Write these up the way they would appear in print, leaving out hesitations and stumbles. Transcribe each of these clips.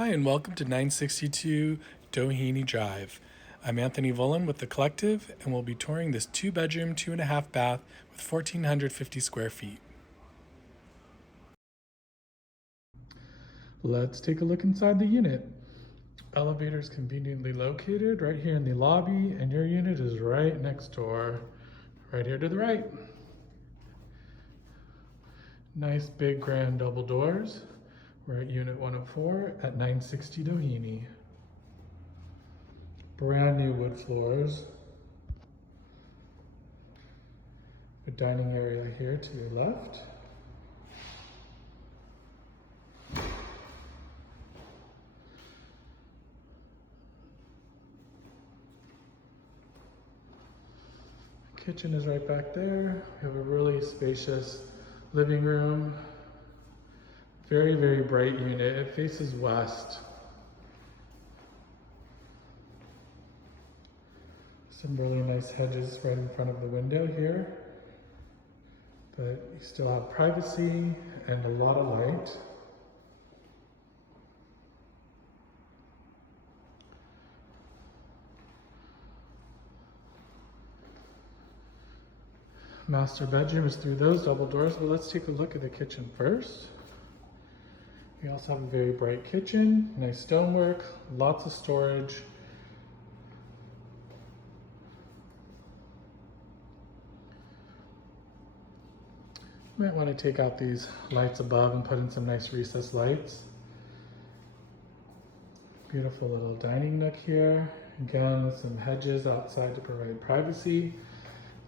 Hi, and welcome to 962 Doheny Drive. I'm Anthony Volin with The Collective, and we'll be touring this 2-bedroom, 2.5-bath with 1,450 square feet. Let's take a look inside the unit. Elevator is conveniently located right here in the lobby, and your unit is right next door, right here to the right. Nice big grand double doors. We're at Unit 104 at 960 Doheny. Brand new wood floors. A dining area here to your left. Kitchen is right back there. We have a really spacious living room. Very, very bright unit. It faces west. Some really nice hedges right in front of the window here. But you still have privacy and a lot of light. Master bedroom is through those double doors, but let's take a look at the kitchen first. We also have a very bright kitchen, nice stonework, lots of storage. You might want to take out these lights above and put in some nice recessed lights. Beautiful little dining nook here. Again, with some hedges outside to provide privacy.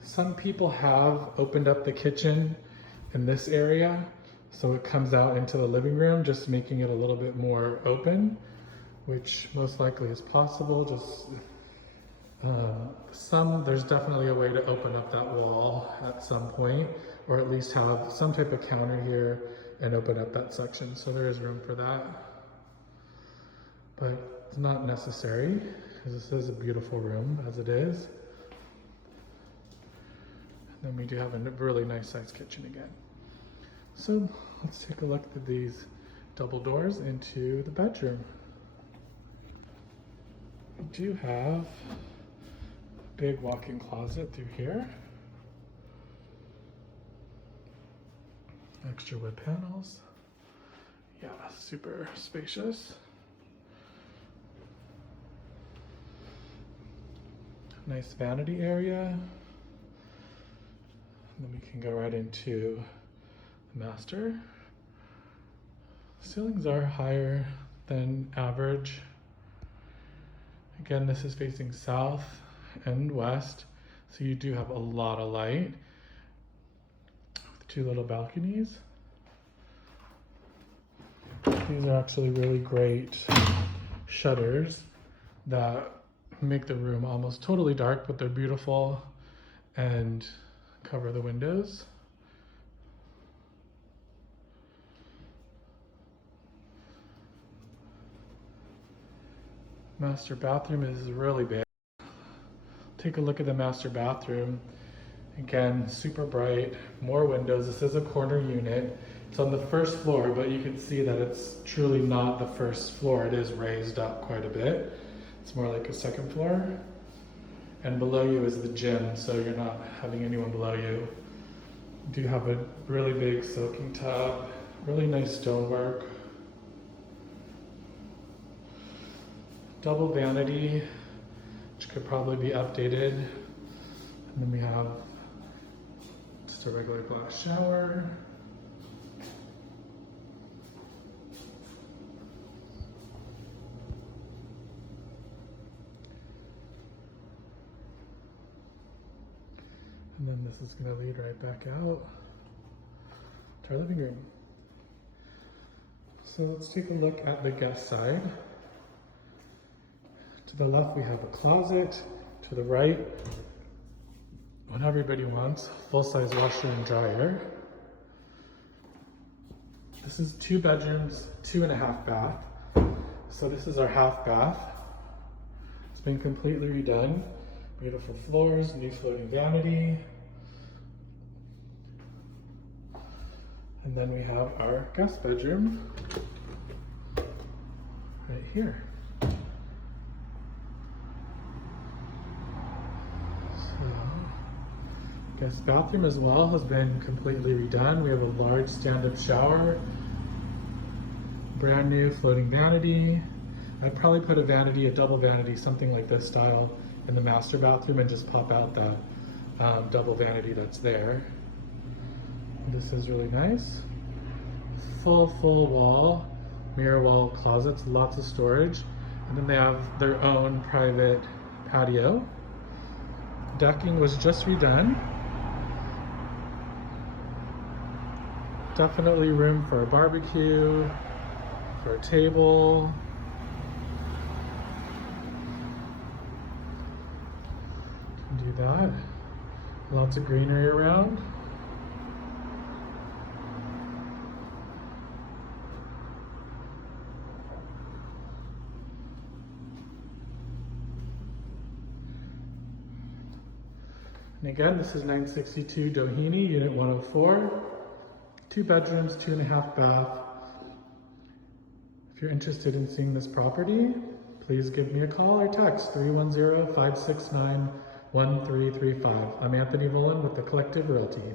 Some people have opened up the kitchen in this area, so it comes out into the living room, just making it a little bit more open, which most likely is possible. There's definitely a way to open up that wall at some point, or at least have some type of counter here and open up that section. So there is room for that, but it's not necessary because this is a beautiful room as it is. And then we do have a really nice sized kitchen again. So let's take a look at these double doors into the bedroom. We do have a big walk-in closet through here. Extra wood panels. Yeah, super spacious. Nice vanity area. And then we can go right into the master. Ceilings are higher than average. Again, this is facing south and west, so you do have a lot of light. With 2 little balconies. These are actually really great shutters that make the room almost totally dark, but they're beautiful and cover the windows. Master bathroom is really big. Take a look at the master bathroom. Again, super bright, more windows. This is a corner unit. It's on the first floor, but you can see that it's truly not the first floor. It is raised up quite a bit. It's more like a second floor. And below you is the gym, so you're not having anyone below you. You do have a really big soaking tub, really nice stonework. Double vanity, which could probably be updated. And then we have just a regular glass shower. And then this is going to lead right back out to our living room. So let's take a look at the guest side. To the left, we have a closet. To the right, what everybody wants, full-size washer and dryer. This is 2 bedrooms, 2.5 bath. So this is our half bath. It's been completely redone. Beautiful floors, new floating vanity. And then we have our guest bedroom here. So, guest bathroom as well has been completely redone. We have a large stand-up shower, brand new floating vanity. I'd probably put a vanity, a double vanity, something like this style in the master bathroom and just pop out that double vanity that's there. This is really nice. Full wall, mirror wall closets, lots of storage. And then they have their own private patio. Decking was just redone. Definitely room for a barbecue, for a table. Can do that. Lots of greenery around. And again, this is 962 Doheny, Unit 104. 2 bedrooms, 2.5 bath. If you're interested in seeing this property, please give me a call or text 310-569-1335. I'm Anthony Volin with The Collective Realty.